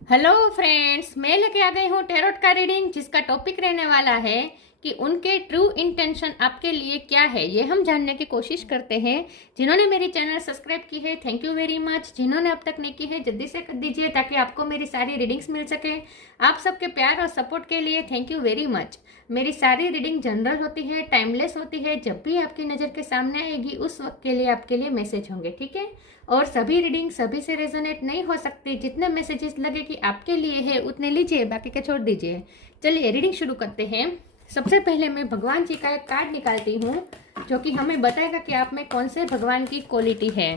Hello friends, मैं लेके आ गई हूँ टैरोट का रीडिंग, जिसका टॉपिक रहने वाला है कि उनके ट्रू इंटेंशन आपके लिए क्या है। ये हम जानने की कोशिश करते हैं। जिन्होंने मेरी चैनल सब्सक्राइब की है, थैंक यू वेरी मच। जिन्होंने अब तक नहीं की है, जल्दी से कर दीजिए ताकि आपको मेरी सारी रीडिंग्स मिल सके। आप सबके प्यार और सपोर्ट के लिए थैंक यू वेरी मच। मेरी सारी रीडिंग जनरल होती है, टाइमलेस होती है। जब भी आपकी नज़र के सामने आएगी उस वक्त के लिए आपके लिए मैसेज होंगे, ठीक है। और सभी रीडिंग सभी से रेजोनेट नहीं हो सकती। जितने मैसेजेस लगे कि आपके लिए है उतने लीजिए, बाकी के छोड़ दीजिए। चलिए रीडिंग शुरू करते हैं। सबसे पहले मैं भगवान जी का एक कार्ड निकालती हूँ जो कि हमें बताएगा कि आप में कौन से भगवान की क्वालिटी है।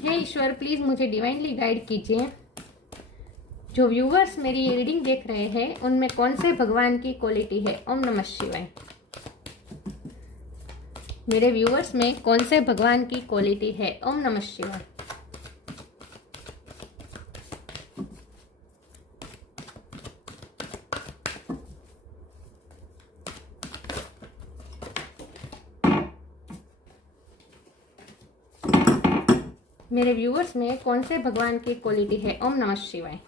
हे ईश्वर, प्लीज़ मुझे डिवाइनली गाइड कीजिए। जो व्यूवर्स मेरी रीडिंग देख रहे हैं उनमें कौन से भगवान की क्वालिटी है। ओम नमः शिवाय। मेरे व्यूवर्स में कौन से भगवान की क्वालिटी है। ओम नमः शिवाय। मेरे व्यूअर्स में कौन से भगवान की क्वालिटी है। ओम नमः शिवाय।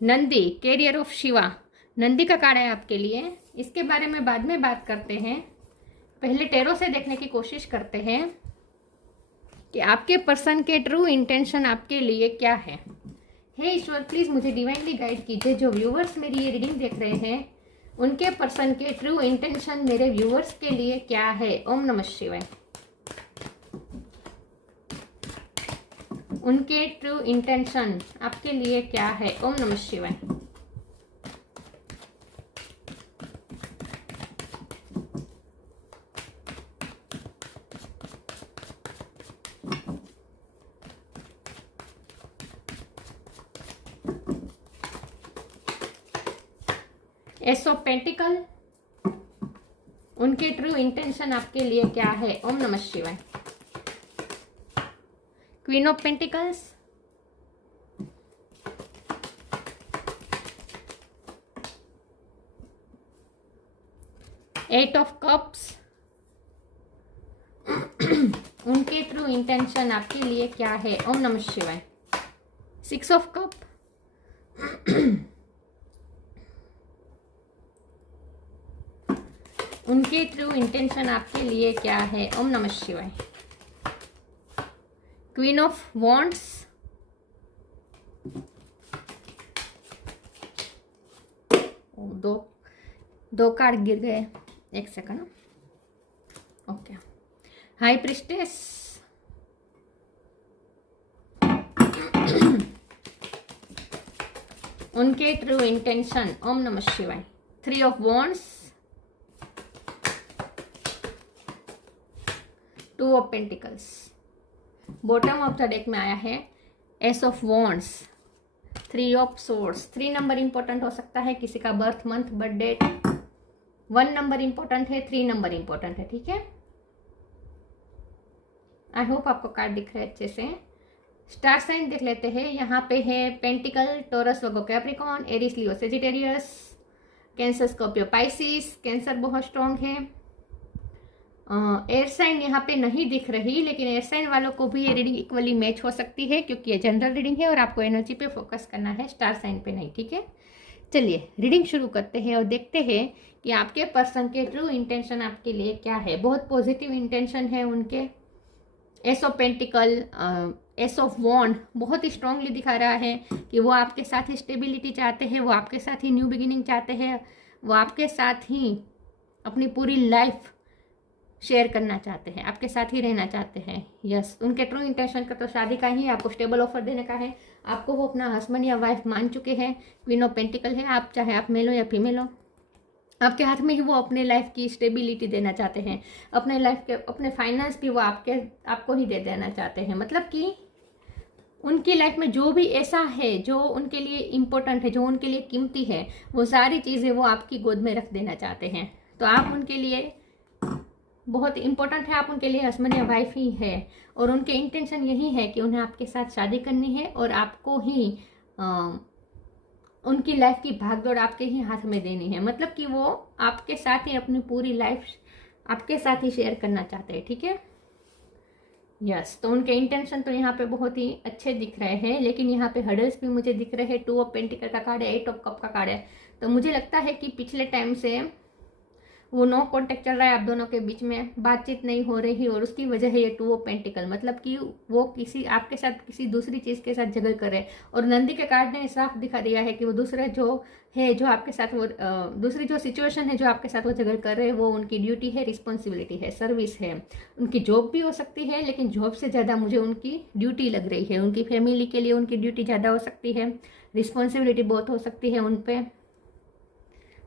Nandi, carrier of Shiva. नंदी का कार्ड है आपके लिए। इसके बारे में बाद में बात करते हैं। पहले टैरो से देखने की कोशिश करते हैं कि आपके पर्सन के ट्रू इंटेंशन आपके लिए क्या है। हे ईश्वर, प्लीज़ मुझे डिवाइनली गाइड कीजिए। जो व्यूअर्स मेरी ये रीडिंग देख रहे हैं उनके पर्सन के ट्रू इंटेंशन मेरे व्यूअर्स के लिए क्या है। ओम नमः शिवाय। उनके ट्रू इंटेंशन आपके लिए क्या है। ओम नमः शिवाय। एस ऑफ पेंटिकल, उनके ट्रू इंटेंशन आपके लिए क्या है। ओम नमः शिवाय। Queen of pentacles, eight of cups, उनके ट्रू इंटेंशन आपके लिए क्या है। ओम नमः शिवाय। सिक्स ऑफ कप, उनके ट्रू इंटेंशन आपके लिए क्या है। ओम नमः शिवाय। क्वीन ऑफ वॉन्ड्स, दो कार्ड गिर गए, एक सेकंड। ओके। हाई प्रिस्टेस, उनके ट्रू इंटेंशन। ओम नमः शिवाय। Three of wands, two of pentacles. Bottom of the deck में आया है ace of wands, three of swords. 3 number important हो सकता है, किसी का birth month, birth date. 1 number important है, 3 नंबर इंपॉर्टेंट है, ठीक है। आई होप आपको कार्ड दिख रहे हैं अच्छे से। स्टार साइन देख लेते हैं। यहाँ पे है pentacle, Taurus, Virgo, Capricorn, Aries, Leo, Sagittarius, Cancer, Scorpio, Pisces. Cancer बहुत स्ट्रॉन्ग है। एयर साइन यहाँ पे नहीं दिख रही, लेकिन एयर साइन वालों को भी ये रीडिंग इक्वली मैच हो सकती है क्योंकि ये जनरल रीडिंग है और आपको एनर्जी पे फोकस करना है, स्टार साइन पे नहीं, ठीक है। चलिए रीडिंग शुरू करते हैं और देखते हैं कि आपके पर्सन के ट्रू इंटेंशन आपके लिए क्या है। बहुत पॉजिटिव इंटेंशन है उनके। Ace of pentacle, ace of wand बहुत ही स्ट्रांगली दिखा रहा है कि वो आपके साथ ही स्टेबिलिटी चाहते हैं, वो आपके साथ ही न्यू बिगिनिंग चाहते हैं, वो आपके साथ ही अपनी पूरी लाइफ शेयर करना चाहते हैं, आपके साथ ही रहना चाहते हैं। यस, उनके ट्रू इंटेंशन का तो शादी का ही, आपको स्टेबल ऑफर देने का है। आपको वो अपना हस्बैंड या वाइफ मान चुके हैं। क्वीन ऑफ पेंटिकल है, आप चाहे आप मेल हो या फीमेल हो, आपके हाथ में ही वो अपने लाइफ की स्टेबिलिटी देना चाहते हैं। अपने लाइफ के अपने फाइनेंस भी वो आपको ही दे देना चाहते हैं। मतलब कि उनकी लाइफ में जो भी ऐसा है जो उनके लिए इम्पोर्टेंट है, जो उनके लिए कीमती है, वो सारी चीज़ें वो आपकी गोद में रख देना चाहते हैं। तो आप उनके लिए बहुत इंपॉर्टेंट है, आप उनके लिए हस्बैंड या वाइफ ही है। और उनके इंटेंशन यही है कि उन्हें आपके साथ शादी करनी है और आपको ही उनकी लाइफ की भागदौड़ आपके ही हाथ में देनी है। मतलब कि वो आपके साथ ही अपनी पूरी लाइफ आपके साथ ही शेयर करना चाहते हैं, ठीक है। यस, तो उनके इंटेंशन तो यहाँ पे बहुत ही अच्छे दिख रहे हैं, लेकिन यहाँ पे हर्डल्स भी मुझे दिख रहे हैं। 2 ऑफ पेंटिकल का कार्ड है, 8 ऑफ कप का कार्ड है। तो मुझे लगता है कि पिछले टाइम से वो नो कॉन्टेक्ट चल रहा है, आप दोनों के बीच में बातचीत नहीं हो रही, और उसकी वजह है ये 2 ऑफ पेंटिकल। मतलब कि वो किसी आपके साथ किसी दूसरी चीज़ के साथ झगड़ कर रहे हैं। और नंदी के कार्ड ने साफ दिखा दिया है कि वो दूसरे जो है, जो आपके साथ वो दूसरी जो सिचुएशन है जो आपके साथ वो झगड़ कर रहे हैं, वो उनकी ड्यूटी है, रिस्पॉन्सिबिलिटी है, सर्विस है। उनकी जॉब भी हो सकती है, लेकिन जॉब से ज़्यादा मुझे उनकी ड्यूटी लग रही है। उनकी फैमिली के लिए उनकी ड्यूटी ज़्यादा हो सकती है, रिस्पॉन्सिबिलिटी बहुत हो सकती है उन पर।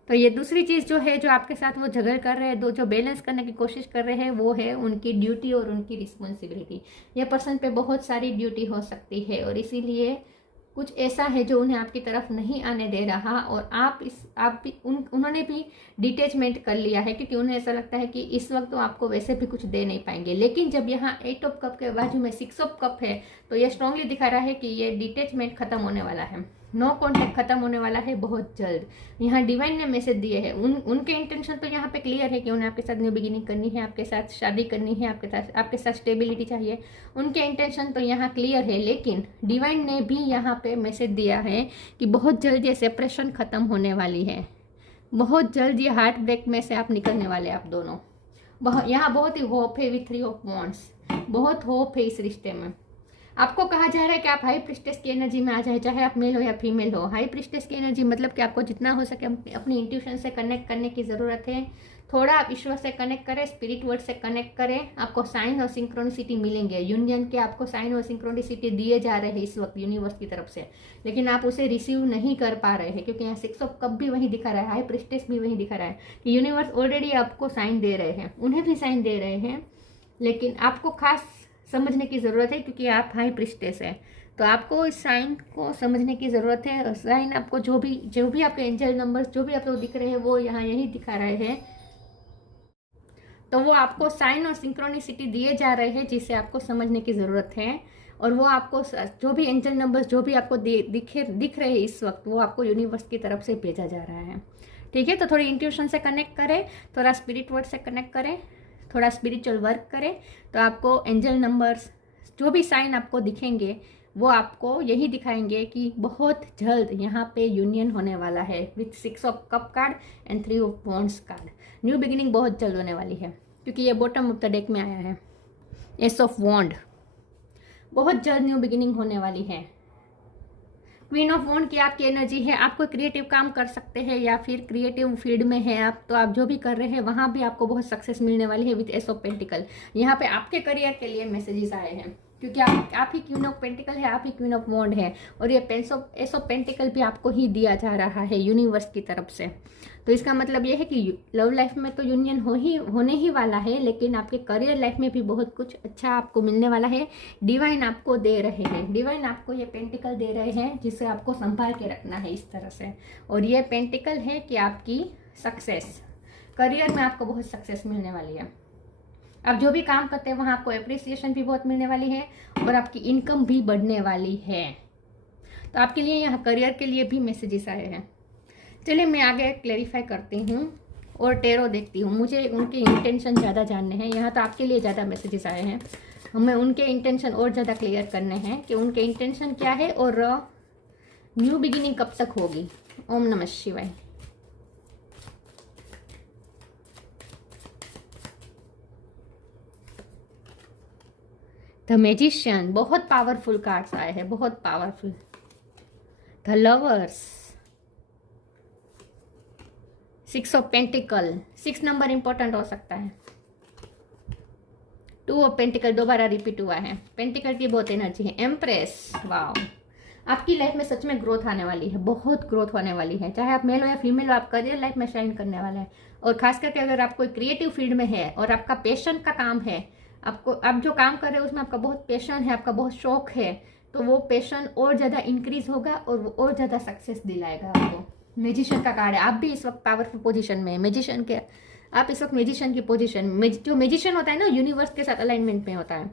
तो ये दूसरी चीज़ जो है, जो आपके साथ वो झगड़ कर रहे हैं, दो जो बैलेंस करने की कोशिश कर रहे हैं, वो है उनकी ड्यूटी और उनकी रिस्पॉन्सिबिलिटी। ये पर्सन पे बहुत सारी ड्यूटी हो सकती है, और इसीलिए कुछ ऐसा है जो उन्हें आपकी तरफ नहीं आने दे रहा, और आप भी उन्होंने भी डिटैचमेंट कर लिया है, क्योंकि उन्हें ऐसा लगता है कि इस वक्त तो आपको वैसे भी कुछ दे नहीं पाएंगे। लेकिन जब यहाँ 8 ऑफ कप के बाजू में 6 ऑफ कप है, तो ये स्ट्रांगली दिखा रहा है कि ये डिटैचमेंट खत्म होने वाला है, नो कॉन्टेक्ट खत्म होने वाला है बहुत जल्द। यहाँ डिवाइन ने मैसेज दिए हैं। उनके इंटेंशन तो यहाँ पे क्लियर है कि उन्हें आपके साथ न्यू बिगिनिंग करनी है, आपके साथ शादी करनी है, आपके साथ स्टेबिलिटी चाहिए। उनके इंटेंशन तो यहाँ क्लियर है, लेकिन डिवाइन ने भी यहाँ पे मैसेज दिया है कि बहुत जल्द ये सेपरेशन खत्म होने वाली है, बहुत जल्द ये हार्ट ब्रेक में से आप निकलने वाले आप दोनों। यहाँ बहुत ही होप है विथ 3 ऑफ वॉन्ड्स, बहुत होप है इस रिश्ते में। आपको कहा जा रहा है कि आप हाई प्रिस्टेस की एनर्जी में आ जाए, चाहे आप मेल हो या फीमेल हो। हाई प्रिस्टेस की एनर्जी मतलब कि आपको जितना हो सके अपनी इंट्यूशन से कनेक्ट करने की ज़रूरत है। थोड़ा आप ईश्वर से कनेक्ट करें, स्पिरिट वर्ड से कनेक्ट करें, आपको साइन और सिंक्रोनिसिटी मिलेंगे। यूनियन के आपको साइन और सिंक्रोनिसिटी दिए जा रहे हैं इस वक्त यूनिवर्स की तरफ से, लेकिन आप उसे रिसीव नहीं कर पा रहे हैं, क्योंकि यहाँ 6 ऑफ कप भी वही दिखा रहा है, हाई प्रिस्टेस भी वही दिखा रहा है कि यूनिवर्स ऑलरेडी आपको साइन दे रहे हैं, उन्हें भी साइन दे रहे हैं, लेकिन आपको खास समझने की ज़रूरत है, क्योंकि आप हाई प्रिस्टेस है। तो आपको इस साइन को समझने की ज़रूरत है। साइन आपको जो भी आपके एंजल नंबर्स जो भी आपको दिख रहे हैं, वो यहाँ यही दिखा रहे हैं। तो वो आपको साइन और सिंक्रोनिसिटी दिए जा रहे हैं, जिसे आपको समझने की ज़रूरत है। और वो आपको जो भी एंजल नंबर्स जो भी आपको दिख रहे हैं इस वक्त, वो आपको यूनिवर्स की तरफ से भेजा जा रहा है। ठीक है, तो थोड़ी इंट्यूशन से कनेक्ट करें, थोड़ा स्पिरिट वर्ड से कनेक्ट करें, थोड़ा स्पिरिचुअल वर्क करें, तो आपको एंजल नंबर्स जो भी साइन आपको दिखेंगे, वो आपको यही दिखाएंगे कि बहुत जल्द यहाँ पे यूनियन होने वाला है with 6 of cup card and 3 of wands card. New beginning बहुत जल्द होने वाली है, क्योंकि ये बॉटम ऑफ द डेक में आया है। एस ऑफ वॉन्ड, बहुत जल्द न्यू बिगिनिंग होने वाली है। क्वीन ऑफ वॉन्ड की आपकी एनर्जी है, आप कोई क्रिएटिव काम कर सकते हैं या फिर क्रिएटिव फील्ड में है आप, तो आप जो भी कर रहे हैं वहाँ भी आपको बहुत सक्सेस मिलने वाली है विथ एस ऑफ पेंटिकल। यहाँ पे आपके करियर के लिए मैसेजेस आए हैं, क्योंकि आप ही क्वीन ऑफ पेंटिकल है, आप ही क्वीन ऑफ वॉन्ड है, और ये एस ऑफ पेंटिकल भी आपको ही दिया जा रहा है यूनिवर्स की तरफ से। तो इसका मतलब ये है कि लव लाइफ में तो यूनियन होने ही वाला है, लेकिन आपके करियर लाइफ में भी बहुत कुछ अच्छा आपको मिलने वाला है। डिवाइन आपको दे रहे हैं, डिवाइन आपको ये पेंटिकल दे रहे हैं, जिसे आपको संभाल के रखना है इस तरह से। और ये पेंटिकल है कि आपकी सक्सेस, करियर में आपको बहुत सक्सेस मिलने वाली है। आप जो भी काम करते हैं वहाँ आपको एप्रिसिएशन भी बहुत मिलने वाली है, और आपकी इनकम भी बढ़ने वाली है। तो आपके लिए यहाँ करियर के लिए भी मैसेजेस आए हैं। चलिए मैं आगे क्लेरिफाई करती हूँ और टेरो देखती हूँ। मुझे उनके इंटेंशन ज़्यादा जानने हैं। यहाँ तो आपके लिए ज़्यादा मैसेजेस आए हैं, हमें उनके इंटेंशन और ज़्यादा क्लियर करने हैं कि उनके इंटेंशन क्या है और न्यू बिगिनिंग कब तक होगी। ओम नमः शिवाय। द मैजिशियन, बहुत पावरफुल कार्ड्स आए हैं, बहुत powerful. The lovers, 6 of pentacle, 6 number important हो सकता है। 2 ऑफ पेंटिकल दोबारा रिपीट हुआ है, पेंटिकल की बहुत एनर्जी है। एम्प्रेस, वाओ, आपकी लाइफ में सच में ग्रोथ आने वाली है, बहुत ग्रोथ होने वाली है। चाहे आप मेल हो या फीमेल हो, आप करियर लाइफ में शाइन करने वाले हैं। और खास करके अगर आप कोई क्रिएटिव फील्ड में है और आपका पैशन का काम है, आप जो काम कर रहे हो उसमें आपका बहुत पैशन है, आपका बहुत शौक है, तो वो पैशन और ज़्यादा इंक्रीज होगा और वो और ज़्यादा सक्सेस दिलाएगा आपको। मैजिशियन का कार्ड है, आप भी इस वक्त पावरफुल पोजीशन में, मैजिशियन के आप इस वक्त मैजिशियन की पोजीशन में। जो मैजिशियन होता है ना, यूनिवर्स के साथ अलाइनमेंट में होता है,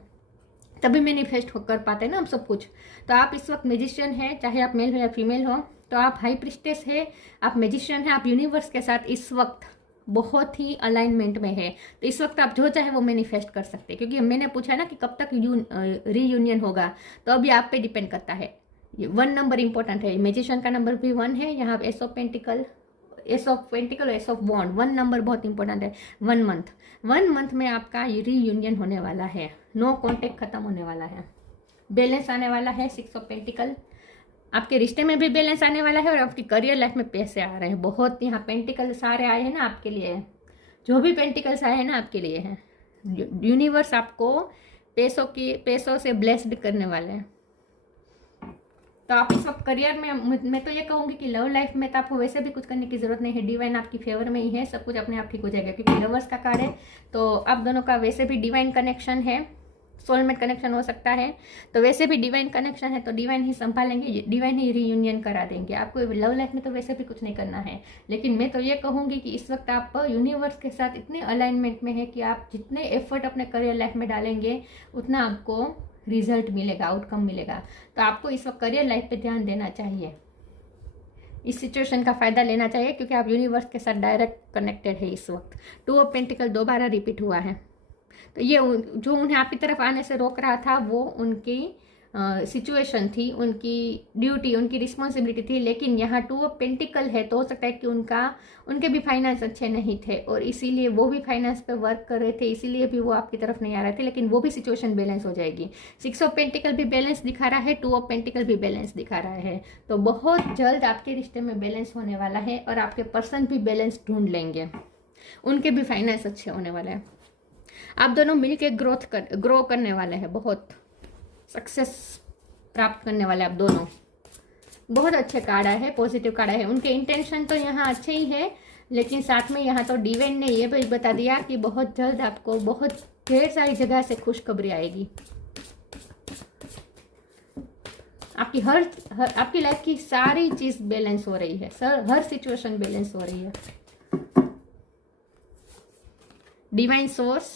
तभी मैनिफेस्ट कर पाते हैं ना हम सब कुछ। तो आप इस वक्त मैजिशियन है, चाहे आप मेल हो या फीमेल हो, तो आप हाई प्रिस्टेस है, आप मैजिशियन है, आप यूनिवर्स के साथ इस वक्त बहुत ही अलाइनमेंट में है। तो इस वक्त आप जो चाहे वो मैनिफेस्ट कर सकते हैं, क्योंकि मैंने पूछा ना कि कब तक रीयूनियन होगा, तो अभी आप पे डिपेंड करता है। 1 नंबर इंपॉर्टेंट है, मैजिशियन का नंबर भी 1 है, यहाँ एस ऑफ पेंटिकल और एस ऑफ वॉन्ड, 1 नंबर बहुत इंपॉर्टेंट है। 1 मंथ में आपका रीयूनियन होने वाला है, नो कॉन्टेक्ट खत्म होने वाला है, बैलेंस आने वाला है। 6 ऑफ पेंटिकल, आपके रिश्ते में भी बैलेंस आने वाला है और आपकी करियर लाइफ में पैसे आ रहे हैं बहुत। यहाँ पेंटिकल सारे आए हैं ना आपके लिए, जो भी पेंटिकल्स आए हैं ना आपके लिए हैं। यूनिवर्स आपको पैसों से ब्लेस्ड करने वाले हैं। तो आप इस वक्त करियर में, मैं तो ये कहूँगी कि लव लाइफ में तो आपको वैसे भी कुछ करने की जरूरत नहीं है, डिवाइन आपकी फेवर में ही है, सब कुछ अपने आप ठीक हो जाएगा, क्योंकि लवर्स का कार्ड है। तो आप दोनों का वैसे भी डिवाइन कनेक्शन है, सोलमेट कनेक्शन हो सकता है, तो वैसे भी डिवाइन कनेक्शन है, तो डिवाइन ही संभालेंगे, डिवाइन ही रीयूनियन करा देंगे आपको। लव लाइफ में तो वैसे भी कुछ नहीं करना है, लेकिन मैं तो ये कहूँगी कि इस वक्त आप यूनिवर्स के साथ इतने अलाइनमेंट में है कि आप जितने एफर्ट अपने करियर लाइफ में डालेंगे उतना आपको रिजल्ट मिलेगा, आउटकम मिलेगा। तो आपको इस वक्त करियर लाइफ पे ध्यान देना चाहिए, इस सिचुएशन का फ़ायदा लेना चाहिए, क्योंकि आप यूनिवर्स के साथ डायरेक्ट कनेक्टेड है इस वक्त। 2 ऑफ पेंटिकल दोबारा रिपीट हुआ है, तो ये जो उन्हें आपकी तरफ आने से रोक रहा था वो उनकी सिचुएशन थी, उनकी ड्यूटी, उनकी रिस्पॉन्सिबिलिटी थी। लेकिन यहाँ 2 ऑफ पेंटिकल है, तो हो सकता है कि उनके भी फाइनेंस अच्छे नहीं थे और इसीलिए वो भी फाइनेंस पे वर्क कर रहे थे, इसीलिए भी वो आपकी तरफ नहीं आ रहे थे, लेकिन वो भी सिचुएशन बैलेंस हो जाएगी। 6 ऑफ पेंटिकल भी बैलेंस दिखा रहा है, 2 ऑफ पेंटिकल भी बैलेंस दिखा रहा है। तो बहुत जल्द आपके रिश्ते में बैलेंस होने वाला है और आपके पर्सन भी बैलेंस ढूंढ लेंगे, उनके भी फाइनेंस अच्छे होने वाले हैं। आप दोनों मिलके ग्रो करने वाले हैं, बहुत सक्सेस प्राप्त करने वाले आप दोनों। बहुत अच्छे कार्ड आए हैं, पॉजिटिव कार्ड आए हैं। उनके इंटेंशन तो यहाँ अच्छे ही है, लेकिन साथ में यहाँ तो डिवाइन ने ये भी बता दिया कि बहुत जल्द आपको बहुत ढेर सारी जगह से खुशखबरी आएगी। आपकी आपकी लाइफ की सारी चीज बैलेंस हो रही है, हर सिचुएशन बैलेंस हो रही है। डिवाइन सोर्स,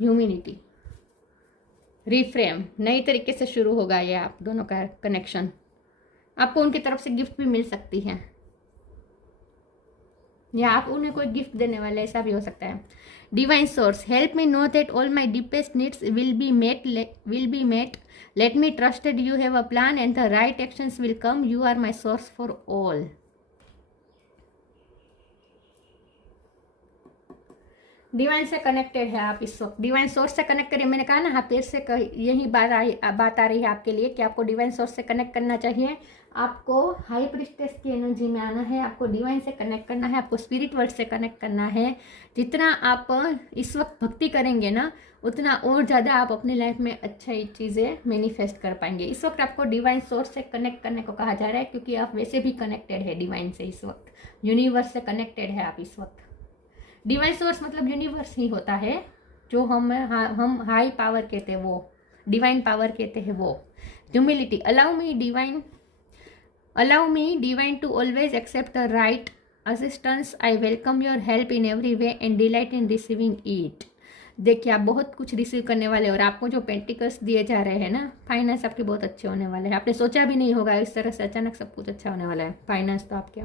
ह्यूमिनिटी, रिफ्रेम, नई तरीके से शुरू होगा ये आप दोनों का कनेक्शन। आपको उनकी तरफ से गिफ्ट भी मिल सकती है, या आप उन्हें कोई गिफ्ट देने वाले, ऐसा भी हो सकता है। Divine source, help me know that all my deepest needs will be met, let me trusted you have a plan and the right actions will come, you are my source for all. Divine से connected है आप इस वक्त, divine source से connect करिए। मैंने कहा ना, हाँ, फिर से यही बात आ रही है आपके लिए कि आपको डिवाइन सोर्स से कनेक्ट करना चाहिए, आपको हाई प्रीस्टेस की एनर्जी में आना है, आपको डिवाइन से कनेक्ट करना है, आपको स्पिरिट वर्ल्ड से कनेक्ट करना है। जितना आप इस वक्त भक्ति करेंगे ना, उतना और ज़्यादा आप अपनी लाइफ में अच्छी चीज़ें मैनिफेस्ट कर पाएंगे। इस वक्त आपको डिवाइन सोर्स से कनेक्ट करने को कहा जा रहा है, क्योंकि आप वैसे भी कनेक्टेड है डिवाइन से इस वक्त, यूनिवर्स से कनेक्टेड है आप इस वक्त। डिवाइन सोर्स मतलब यूनिवर्स ही होता है, जो हम हाई पावर कहते हैं, वो डिवाइन पावर कहते हैं वो। Humility, allow me divine to always accept the right assistance, I welcome your help in every way and delight in receiving it. देखिए, आप बहुत कुछ रिसीव करने वाले, और आपको जो पेंटिकल्स दिए जा रहे हैं ना, फाइनेंस आपके बहुत अच्छे होने वाले हैं। आपने सोचा भी नहीं होगा इस तरह से अचानक सब कुछ अच्छा होने वाला है। फाइनेंस तो आपके,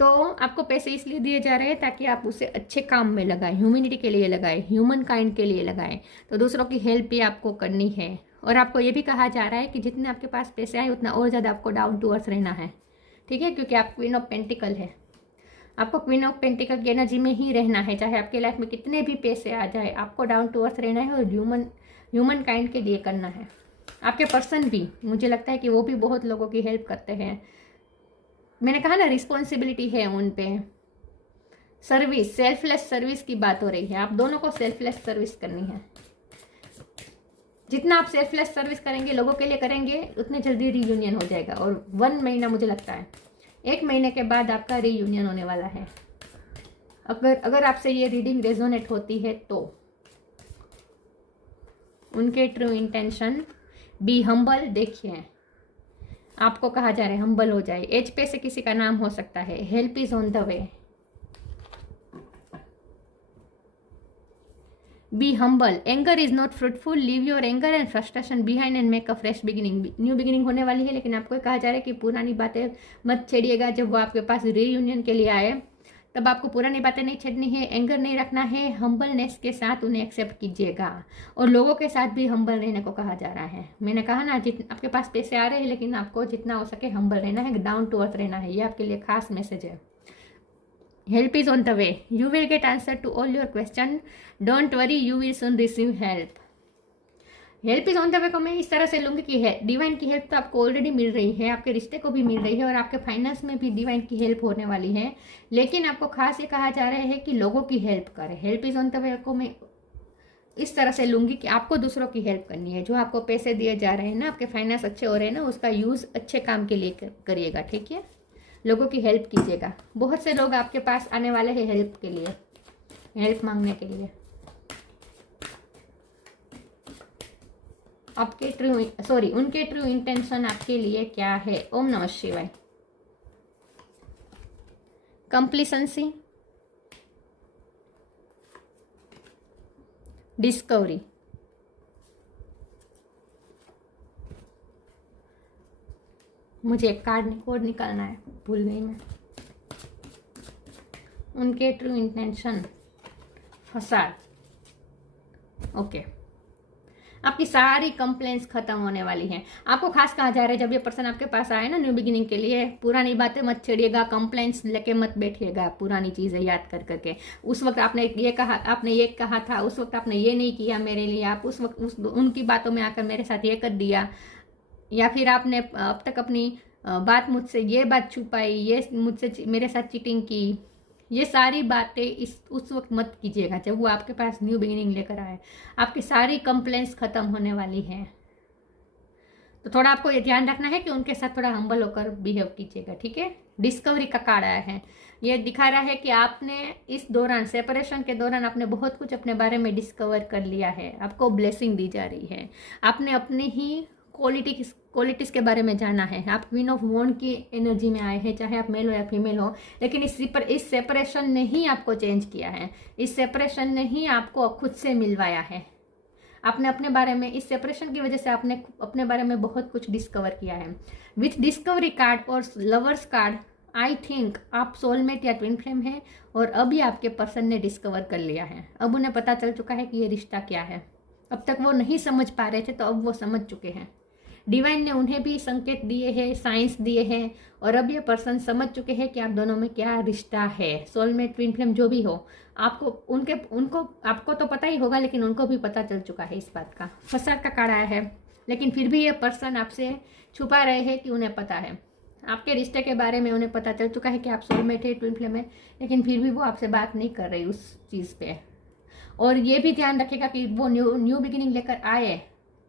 तो आपको पैसे इसलिए दिए जा रहे हैं ताकि आप उसे अच्छे काम में लगाएं, ह्यूमैनिटी के लिए लगाएं, ह्यूमन काइंड के लिए लगाएं। तो दूसरों की हेल्प भी आपको करनी है। और आपको ये भी कहा जा रहा है कि जितने आपके पास पैसे आए उतना और ज़्यादा आपको डाउन टू अर्थ रहना है, ठीक है, क्योंकि आप क्वीन ऑफ पेंटिकल है। आपको क्वीन ऑफ पेंटिकल की एनर्जी में ही रहना है, चाहे आपके लाइफ में कितने भी पैसे आ जाए, आपको डाउन टू अर्थ रहना है और ह्यूमन काइंड के लिए करना है। आपके पर्सन भी, मुझे लगता है कि वो भी बहुत लोगों की हेल्प करते हैं। मैंने कहा ना, रिस्पॉन्सिबिलिटी है उन पे। सर्विस, सेल्फलेस सर्विस की बात हो रही है, आप दोनों को सेल्फलेस सर्विस करनी है। जितना आप सेल्फलेस सर्विस करेंगे, लोगों के लिए करेंगे, उतने जल्दी रीयूनियन हो जाएगा। और 1 महीना, मुझे लगता है 1 महीने के बाद आपका रीयूनियन होने वाला है। अगर आपसे ये रीडिंग रेजोनेट होती है तो उनके ट्रू इंटेंशन, बी हम्बल, देखिए आपको कहा जा रहा है हम्बल हो जाए। एच पे से किसी का नाम हो सकता है। Help is on the way, be humble, anger is not fruitful, leave your anger and frustration behind and make a fresh beginning. New beginning होने वाली है, लेकिन आपको कहा जा रहा है कि पुरानी बातें मत छेड़िएगा। जब वो आपके पास रीयूनियन के लिए आए तब आपको पुरानी बातें नहीं छेड़नी है, एंगर नहीं रखना है, हम्बलनेस के साथ उन्हें एक्सेप्ट कीजिएगा। और लोगों के साथ भी हम्बल रहने को कहा जा रहा है। मैंने कहा ना, जितना आपके पास पैसे आ रहे हैं, लेकिन आपको जितना हो सके हम्बल रहना है, डाउन टू अर्थ रहना है। ये आपके लिए खास मैसेज है। Help is on the way, you will get answer to all your question, don't worry, you will soon receive help. Help is on the way को मैं इस तरह से लूँगी कि डिवाइन की हेल्प तो आपको ऑलरेडी मिल रही है, आपके रिश्ते को भी मिल रही है और आपके फाइनेंस में भी डिवाइन की हेल्प होने वाली है। लेकिन आपको खास ये कहा जा रहा है कि लोगों की हेल्प करें। Help is on the way को मैं इस तरह से लूँगी कि आपको दूसरों की हेल्प करनी है। जो आपको पैसे दिए जा रहे हैं ना, आपके फाइनेंस अच्छे हो रहे हैं ना, उसका यूज़ अच्छे काम के लिए करिएगा, ठीक है। लोगों की हेल्प कीजिएगा। बहुत से लोग आपके पास आने वाले हैं हेल्प के लिए, हेल्प मांगने के लिए। उनके ट्रू इंटेंशन आपके लिए क्या है। ओम नमः शिवाय। कंप्लीसेंसी, डिस्कवरी, मुझे एक कोड निकालना है, भूल गई मैं। उनके ट्रू इंटेंशन, फसाद। ओके, आपकी सारी कंप्लेंट्स खत्म होने वाली हैं। आपको खास कहा जा रहा है, जब ये पर्सन आपके पास आए ना न्यू बिगिनिंग के लिए, पुरानी बातें मत छेड़िएगा, कंप्लेंट्स लेके मत बैठिएगा, पुरानी चीज़ें याद कर करके। उस वक्त आपने ये कहा था, उस वक्त आपने ये नहीं किया मेरे लिए, आप उस वक्त उनकी बातों में आकर मेरे साथ ये कर दिया, या फिर आपने अब तक अपनी बात मुझसे ये बात छुपाई, ये मुझसे मेरे साथ चीटिंग की। ये सारी बातें उस वक्त मत कीजिएगा जब वो आपके पास न्यू बिगिनिंग लेकर आए। आपकी सारी कंप्लेंट्स खत्म होने वाली हैं। तो थोड़ा आपको ये ध्यान रखना है कि उनके साथ थोड़ा हम्बल होकर बिहेव कीजिएगा, ठीक है। डिस्कवरी का कार्ड आया है, ये दिखा रहा है कि आपने इस दौरान, सेपरेशन के दौरान, आपने बहुत कुछ अपने बारे में डिस्कवर कर लिया है। आपको ब्लेसिंग दी जा रही है। आपने अपने ही क्वालिटीज़ के बारे में जाना है। आप क्वीन ऑफ वॉन्ड की एनर्जी में आए हैं, चाहे आप मेल हो या फीमेल हो। लेकिन इस सेपरेशन ने ही आपको चेंज किया है। इस सेपरेशन ने ही आपको खुद से मिलवाया है। आपने अपने बारे में, इस सेपरेशन की वजह से आपने अपने बारे में बहुत कुछ डिस्कवर किया है। विथ डिस्कवरी कार्ड और लवर्स कार्ड, आई थिंक आप सोलमेट या ट्विन फ्लेम है और अभी आपके पर्सन ने डिस्कवर कर लिया है। अब उन्हें पता चल चुका है कि ये रिश्ता क्या है। अब तक वो नहीं समझ पा रहे थे, तो अब वो समझ चुके हैं। डिवाइन ने उन्हें भी संकेत दिए हैं, साइंस दिए हैं, और अब ये पर्सन समझ चुके हैं कि आप दोनों में क्या रिश्ता है। सोलमेट, ट्विन फ्लेम जो भी हो, आपको तो पता ही होगा, लेकिन उनको भी पता चल चुका है इस बात का। फसाद का कार्ड आया है, लेकिन फिर भी ये पर्सन आपसे छुपा रहे हैं कि उन्हें पता है। आपके रिश्ते के बारे में उन्हें पता चल चुका है कि आप सोलमेट है, ट्विन फ्लेम है, लेकिन फिर भी वो आपसे बात नहीं कर रही उस चीज़ पे। और ये भी ध्यान रखेगा कि वो न्यू बिगिनिंग लेकर आए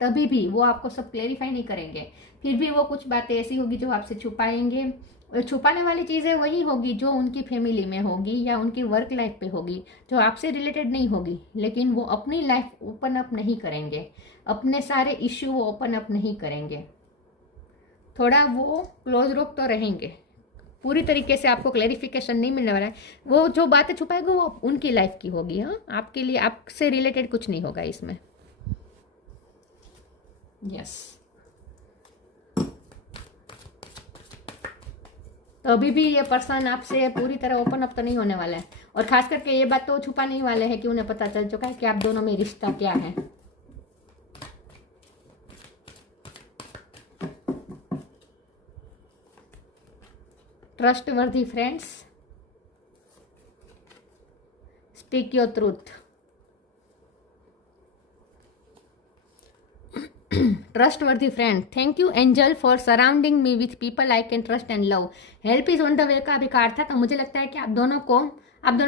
तभी भी वो आपको सब क्लेरिफाई नहीं करेंगे। फिर भी वो कुछ बातें ऐसी होगी जो आपसे छुपाएंगे, और छुपाने वाली चीज़ें वही होगी जो उनकी फैमिली में होगी या उनकी वर्क लाइफ पे होगी, जो आपसे रिलेटेड नहीं होगी। लेकिन वो अपनी लाइफ ओपन अप नहीं करेंगे, अपने सारे इश्यू वो ओपन अप नहीं करेंगे। थोड़ा वो क्लोज रोक तो रहेंगे, पूरी तरीके से आपको क्लैरिफिकेशन नहीं मिलने वाला है। वो जो बातें छुपाएंगे वो उनकी लाइफ की होगी। हाँ, आपके लिए, आपसे रिलेटेड कुछ नहीं होगा इसमें। यस, तो अभी भी ये पर्सन आपसे पूरी तरह ओपन अप तो नहीं होने वाला है। और खास करके ये बात तो छुपा नहीं वाले हैं कि उन्हें पता चल चुका है कि आप दोनों में रिश्ता क्या है। Trustworthy friends, speak your truth. Trustworthy friend, thank you angel for surrounding me with people I can trust and love. Help is on the वे का अभी कार्ड था, तो मुझे लगता है कि आप दोनों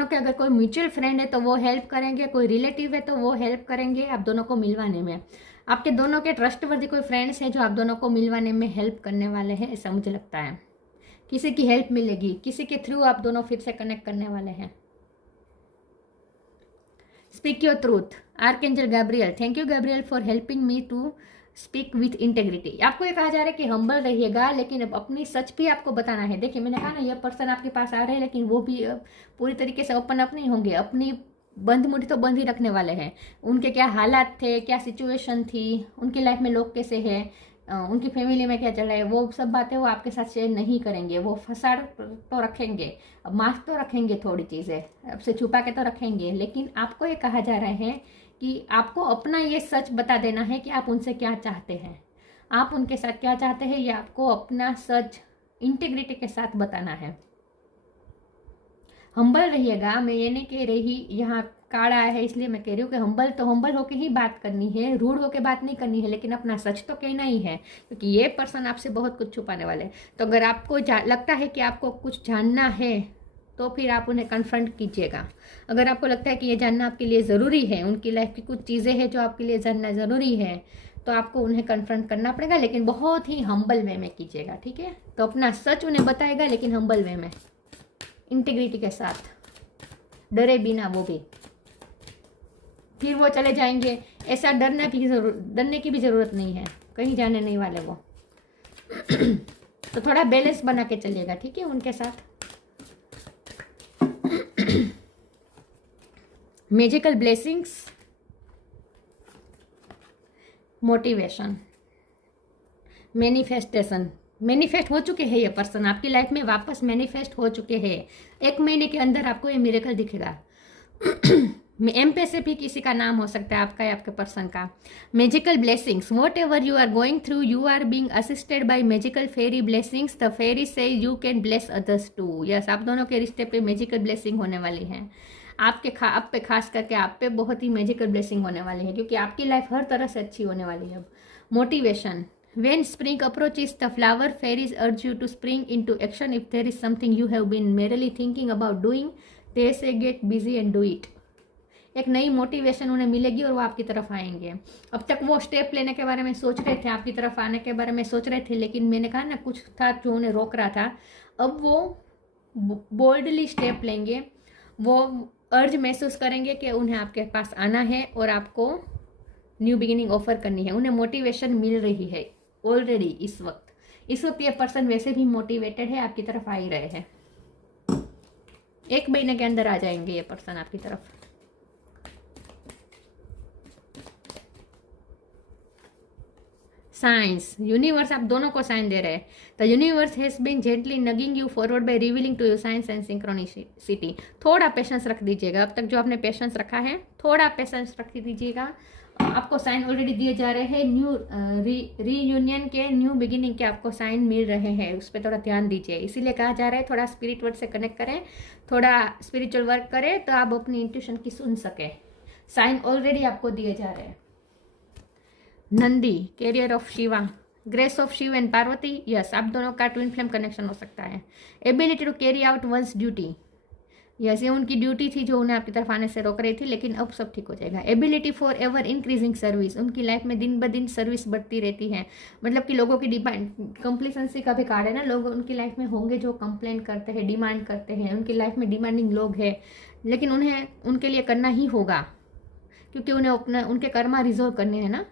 के अगर कोई म्यूचुअल फ्रेंड है तो वो हेल्प करेंगे, कोई रिलेटिव है तो वो हेल्प करेंगे आप दोनों को मिलवाने में। आपके दोनों के ट्रस्टवर्दी कोई फ्रेंड्स हैं जो आप दोनों को मिलवाने में हेल्प करने वाले हैं, ऐसा मुझे लगता है। किसी की हेल्प मिलेगी, किसी के थ्रू आप दोनों फिर से कनेक्ट करने वाले हैं। Speak your truth, archangel Gabriel, thank you Gabriel for helping me to speak with integrity. आपको ये कहा जा रहा है कि हम्बल रहिएगा, लेकिन अब अपनी सच भी आपको बताना है। देखिए, मैंने कहा ना, ये पर्सन आपके पास आ रहे हैं, लेकिन वो भी पूरी तरीके से ओपन अप नहीं होंगे। अपनी बंद मुट्ठी तो बंद ही रखने वाले हैं। उनके क्या हालात थे, क्या सिचुएशन थी, उनकी लाइफ में लोग कैसे हैं, उनकी फैमिली में क्या चल रहा है, वो सब बातें वो आपके साथ शेयर नहीं करेंगे। वो फसाड़ तो रखेंगे, मास्क तो रखेंगे, थोड़ी चीज़ें आपसे छुपा के तो रखेंगे, लेकिन आपको ये कहा जा रहा है कि आपको अपना ये सच बता देना है कि आप उनसे क्या चाहते हैं, आप उनके साथ क्या चाहते हैं, ये आपको अपना सच इंटीग्रिटी के साथ बताना है। हम्बल रहिएगा। मैं ये नहीं कह रही, यहाँ कार्ड आया है इसलिए मैं कह रही हूँ कि हम्बल तो हम्बल होके ही बात करनी है, रूड होके बात नहीं करनी है, लेकिन अपना सच तो कहना ही है, क्योंकि ये पर्सन आपसे बहुत कुछ छुपाने वाले हैं। तो अगर आपको लगता है कि आपको कुछ जानना है तो फिर आप उन्हें कन्फ्रंट कीजिएगा। अगर आपको लगता है कि ये जानना आपके लिए ज़रूरी है, उनकी लाइफ की कुछ चीज़ें हैं जो आपके लिए जानना ज़रूरी है, तो आपको उन्हें कन्फ्रंट करना पड़ेगा, लेकिन बहुत ही हम्बल वे में कीजिएगा, ठीक है। तो अपना सच उन्हें बताएगा, लेकिन हम्बल वे में, इंटीग्रिटी के साथ, डरे बिना वो भी। फिर वो चले जाएंगे, ऐसा डरने की भी ज़रूरत नहीं है, कहीं जाने नहीं वाले वो। तो थोड़ा बैलेंस बना के चलिएगा, ठीक है, उनके साथ। Magical blessings, motivation, manifestation. Manifest हो चुके हैं ये पर्सन आपकी लाइफ में, वापस मैनिफेस्ट हो चुके हैं। 1 महीने के अंदर आपको ये मिरेकल दिखेगा। एम पे से भी किसी का नाम हो सकता है, आपका या आपके पर्सन का। Magical blessings, whatever you are going through, you are being assisted by magical fairy blessings, the fairy से you can bless others too. Yes, आप दोनों के रिश्ते पे मैजिकल ब्लेसिंग होने वाली है। आप पे खास करके आप पे बहुत ही मैजिकल ब्लेसिंग होने वाली है, क्योंकि आपकी लाइफ हर तरह से अच्छी होने वाली है। Motivation, when spring approaches the flower fairies urge you to spring into action if there is something you have been merely thinking about doing, they say get busy and do it। एक नई motivation उन्हें मिलेगी और वो आपकी तरफ आएंगे। अब तक वो स्टेप लेने के बारे में सोच रहे थे, आपकी तरफ आने के बारे में सोच रहे थे, लेकिन मैंने कहा ना कुछ था जो उन्हें रोक रहा था। अब वो बोल्डली स्टेप लेंगे, वो अर्ज महसूस करेंगे कि उन्हें आपके पास आना है और आपको न्यू बिगिनिंग ऑफर करनी है। उन्हें मोटिवेशन मिल रही है ऑलरेडी। इस वक्त ये पर्सन वैसे भी मोटिवेटेड है, आपकी तरफ आ ही रहे हैं। 1 महीने के अंदर आ जाएंगे ये पर्सन आपकी तरफ। साइंस, यूनिवर्स आप दोनों को साइन दे रहे हैं। The universe has been gently nudging you forward by revealing to you signs and synchronicity. थोड़ा पेशेंस रख दीजिएगा, अब तक जो आपने पेशेंस रखा है थोड़ा पेशेंस रख दीजिएगा। आपको साइन ऑलरेडी दिए जा रहे हैं, न्यू रीयूनियन के, न्यू बिगिनिंग के आपको साइन मिल रहे हैं, उस पर थोड़ा ध्यान दीजिए। इसीलिए कहा जा रहा है थोड़ा स्पिरिट वर्ड से कनेक्ट करें, थोड़ा स्पिरिचुअल वर्क करें, तो आप अपनी इंट्यूशन की सुन सकें। साइन ऑलरेडी आपको दिए जा रहे हैं। Nandi, carrier of Shiva, grace of Shiv and Parvati. Yes, आप दोनों का ट्विन फ्लेम कनेक्शन हो सकता है। Ability to carry out one's duty. Yes, ये उनकी ड्यूटी थी जो उन्हें आपकी तरफ आने से रोक रही थी, लेकिन अब सब ठीक हो जाएगा। Ability for ever increasing service, उनकी लाइफ में दिन ब दिन सर्विस बढ़ती रहती है। मतलब कि लोगों की डिमांड, कंप्लेसेंसी का भी कार्ड है ना, लोग उनकी लाइफ में होंगे जो कंप्लेन करते हैं, डिमांड करते हैं। उनकी लाइफ में डिमांडिंग लोग हैं, लेकिन उन्हें उनके लिए करना ही होगा, क्योंकि उन्हें अपना उनके कर्मा रिजोल्व करने हैं ना।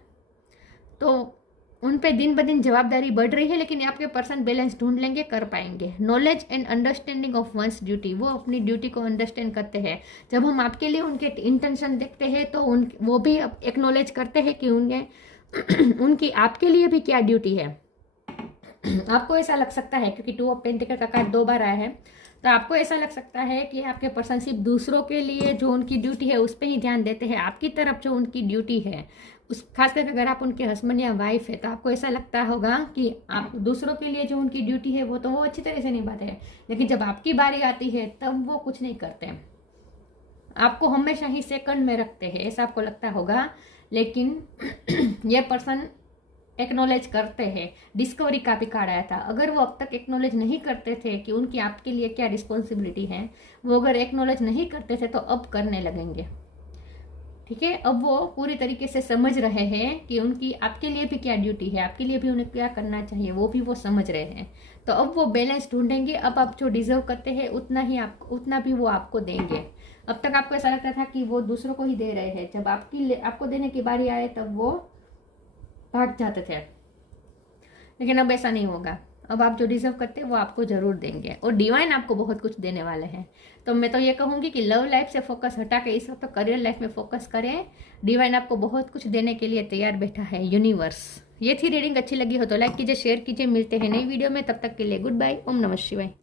तो उन पे दिन ब दिन जवाबदारी बढ़ रही है, लेकिन आपके पर्सन बैलेंस ढूंढ लेंगे, कर पाएंगे। Knowledge and understanding of once duty, वो अपनी ड्यूटी को अंडरस्टैंड करते हैं। जब हम आपके लिए उनके इंटेंशन देखते हैं तो वो भी एक्नॉलेज करते हैं कि उनकी आपके लिए भी क्या ड्यूटी है। आपको ऐसा लग सकता है, क्योंकि 2 ऑफ पेंटिकल का कार्ड 2 बार आया है, तो आपको ऐसा लग सकता है कि आपके पर्सन सिर्फ दूसरों के लिए जो उनकी ड्यूटी है उस पर ही ध्यान देते हैं। आपकी तरफ जो उनकी ड्यूटी है, उस खास करके अगर आप उनके हस्बैंड या वाइफ है, तो आपको ऐसा लगता होगा कि आप दूसरों के लिए जो उनकी ड्यूटी है वो तो वो अच्छी तरह से निभाते हैं, लेकिन जब आपकी बारी आती है तब वो कुछ नहीं करते हैं, आपको हमेशा ही सेकंड में रखते हैं, ऐसा आपको लगता होगा। लेकिन ये पर्सन एक्नॉलेज करते हैं। डिस्कवरी का भी कार्ड आया था। अगर वो अब तक एक्नॉलेज नहीं करते थे कि उनकी आपके लिए क्या रिस्पॉन्सिबिलिटी है, वो अगर एक्नॉलेज नहीं करते थे तो अब करने लगेंगे, ठीक है। अब वो पूरी तरीके से समझ रहे हैं कि उनकी आपके लिए भी क्या ड्यूटी है, आपके लिए भी उन्हें क्या करना चाहिए, वो भी वो समझ रहे हैं। तो अब वो बैलेंस ढूंढेंगे। अब आप जो डिजर्व करते हैं उतना भी वो आपको देंगे। अब तक आपको ऐसा लगता था कि वो दूसरों को ही दे रहे हैं, जब आपको देने की बारी आए तब वो भाग जाते थे, लेकिन अब ऐसा नहीं होगा। अब आप जो डिजर्व करते हैं वो आपको ज़रूर देंगे, और डिवाइन आपको बहुत कुछ देने वाले हैं। तो मैं तो ये कहूँगी कि लव लाइफ से फोकस हटा के इस वक्त करियर लाइफ में फोकस करें। डिवाइन आपको बहुत कुछ देने के लिए तैयार बैठा है, यूनिवर्स। ये थी रीडिंग, अच्छी लगी हो तो लाइक कीजिए, शेयर कीजिए। मिलते हैं नई वीडियो में, तब तक के लिए गुड बाय। ओम नमः शिवाय।